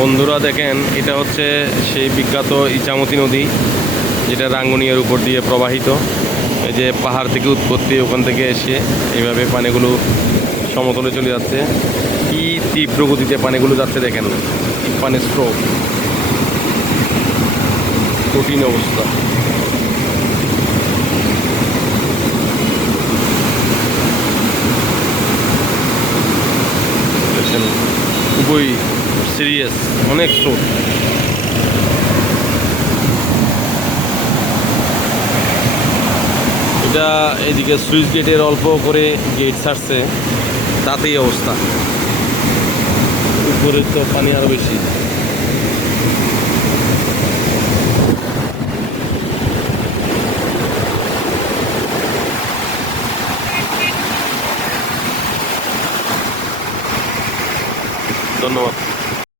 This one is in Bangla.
বন্ধুরা দেখেন, এটা হচ্ছে সেই বিখ্যাত ইছামতি নদী, যেটা রাঙ্গুনিয়ার উপর দিয়ে প্রবাহিত। এই যে পাহাড় থেকে উৎপত্তি, ওখান থেকে এসে এইভাবে পানিগুলো সমতলে চলে যাচ্ছে। কি তীব্র গতিতে পানিগুলো যাচ্ছে দেখেন, পানির স্ট্রোক, কঠিন অবস্থা। দেখছেন, খুবই সিরিয়াস, অনেক স্রোত। এটা এদিকে সুইচ গেটের অল্প করে গেট ছাড়ছে, তাতেই অবস্থা। উপরে তো পানি আরো বেশি। ধন্যবাদ।